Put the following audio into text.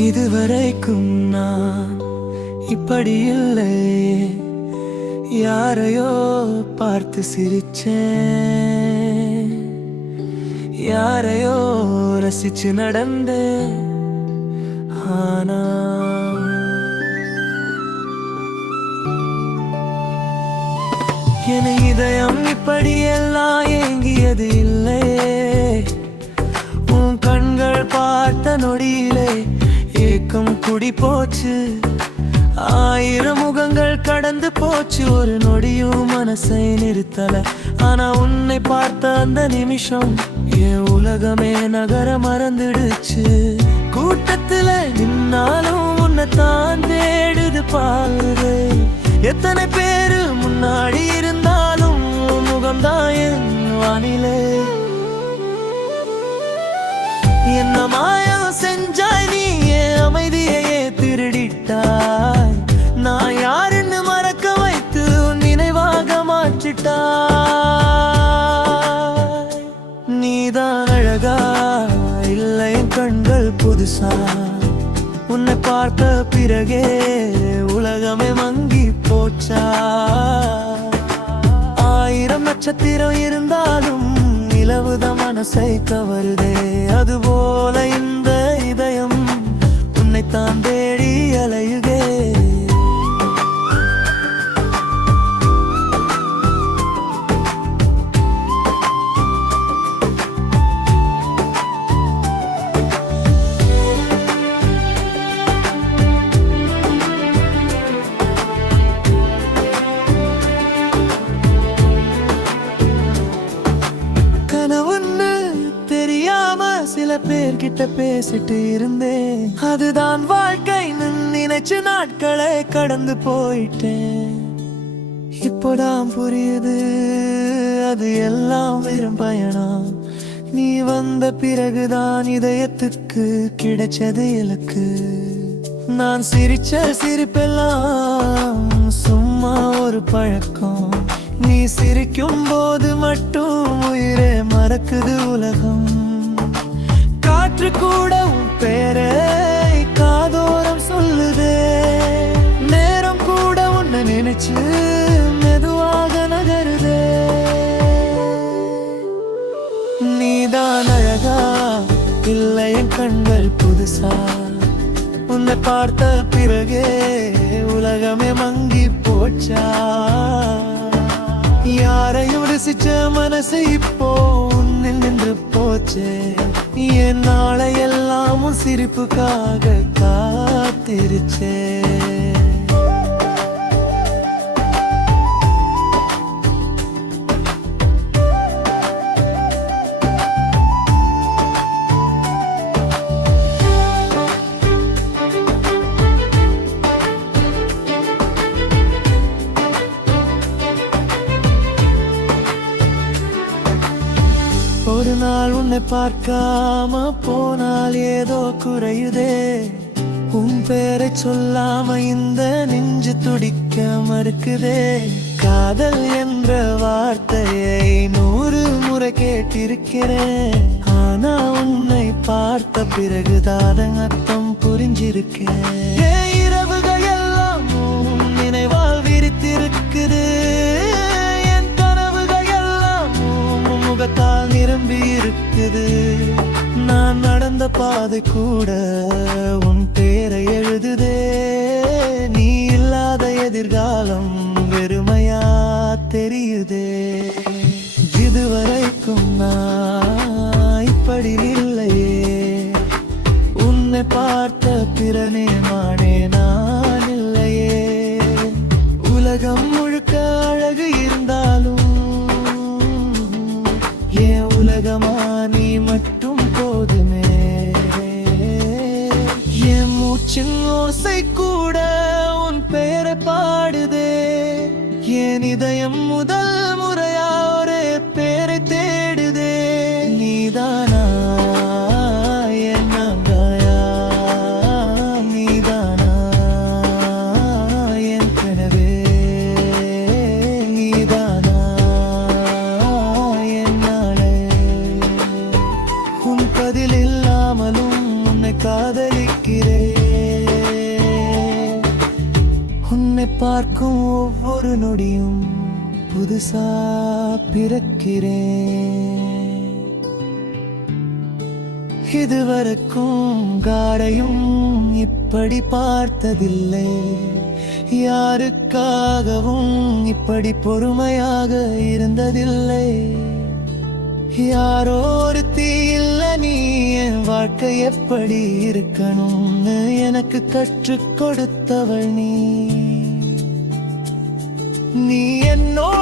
இதுவரைக்கும் நான் இப்படி இல்லை. யாரையோ பார்த்து சிரிச்சேன், யாரையோ ரசிச்சு நடந்தேன். ஆனா என் இதயம் இப்படியெல்லாம் ஏங்கியது இல்லை. உன் கண்கள் பார்த்த நொடியிலே ஏக்கம் குடி போச்சு. 1000 முகங்கள் கடந்து போச்சு, ஒரு நொடியும் மனசை நிறுத்தல. ஆனா உன்னை பார்த்த அந்த நிமிஷம் என் உலகமே நகர மறந்துடுச்சு. கூட்டத்துல நின்னாலும் உன்னை தான் தேடுது பாரு. எத்தனை பேரு முன்னாடி இருந்தாலும் முகம்தான் என் வானிலை. என்ன மாயம் செஞ்சாய் நீ, என் அமைதியையே திருடிட்டாய். நான் யாருன்னு மறக்க வைத்து நினைவாக மாற்றிட்டாய். நீதான் அழகா இல்லை, என் கண்கள் புதுசா. உன்னை பார்த்த பிறகே உலகமே மங்கி போச்சா. 1000 நட்சத்திரம் இருந்தாலும் நிலவுத மனசை கவருதே. அதுபோல இந்த இதயம் உன்னைத்தான் தேடி அலையுதே. சில பேர்கிட்ட பேசிட்டு இருந்தேன், அதுதான் வாழ்க்கைன்னு நினைச்சு நாட்களை கடந்து போயிட்டேன். இப்போதான் புரியுது அது எல்லாம் வெறும் பயணம். நீ வந்த பிறகுதான் இதயத்துக்கு கிடைச்சது இலக்கு. நான் சிரிச்ச சிரிப்பெல்லாம் சும்மா ஒரு பழக்கம். நீ சிரிக்கும் போது மட்டும் உயிரே மறக்குது உலகம். காற்று கூட உன் பேரை காதோரம் சொல்லுதே. நேரம் கூட உன்னை நினைச்சு மெதுவாக நகருதே. நீதான் அழகா இல்லை, என் கண்கள் புதுசா. உன்னை பார்த்த பிறகே உலகமே மங்கி போச்சா. யாரையும் ரசிச்ச மனசு இப்போ உன்னில் நின்று போச்சே. என் நாளையெல்லாம் உன் சிரிப்புக்காக காத்திருச்சே. ஒரு நாள் உன்னை பார்க்காம போனால் ஏதோ குறையுதே. உன் பேரை சொல்லாம இந்த நெஞ்சு துடிக்க மறுக்குதே. காதல் என்ற வார்த்தையை 100 முறை கேட்டிருக்கிறேன். ஆனா உன்னை பார்த்த பிறகுதான் அர்த்தம் புரிஞ்சிருக்கேன். இரவுகள் எல்லாம் நினைவால் விரித்திருக்குது. முகத்தால் நிரம்பி இருக்குது. நான் நடந்த பாதை கூட உன் பேரை எழுதுதே. நீ இல்லாத எதிர்காலம் வெறுமையா தெரியுதே. இதுவரைக்கும் நான் இப்படி இல்லையே. உன்னை பார்த்த பிறனே மானே நான் இல்லையே. உலகம் முழுக்க அழகு இருந்தாலும் உலகமா நீ மட்டும் போதுமே. என் மூச்சின் ஓசை கூட உன் பெயரை பாடுதே. என் இதயம் முதல் முறையா ஒரே பேரை தேடுதே. நீதானா என் அங்காயா, நீதானா என் கனவே, நீதானா பதில் இல்லாமலும் உன்னை காதலிக்கிறேன். உன்னை பார்க்கும் ஒவ்வொரு நொடியும் புதுசா பிறக்கிறேன். இதுவரைக்கும் யாரையும் இப்படி பார்த்ததில்லை, யாருக்காகவும் இப்படி பொறுமையாக இருந்ததில்லை. யாரோ ஒருத்தி இல்ல நீ என் வாழ்க்கை எப்படி இருக்கணும்னு எனக்கு கற்றுக் கொடுத்தவள் நீ. நீ என்னோட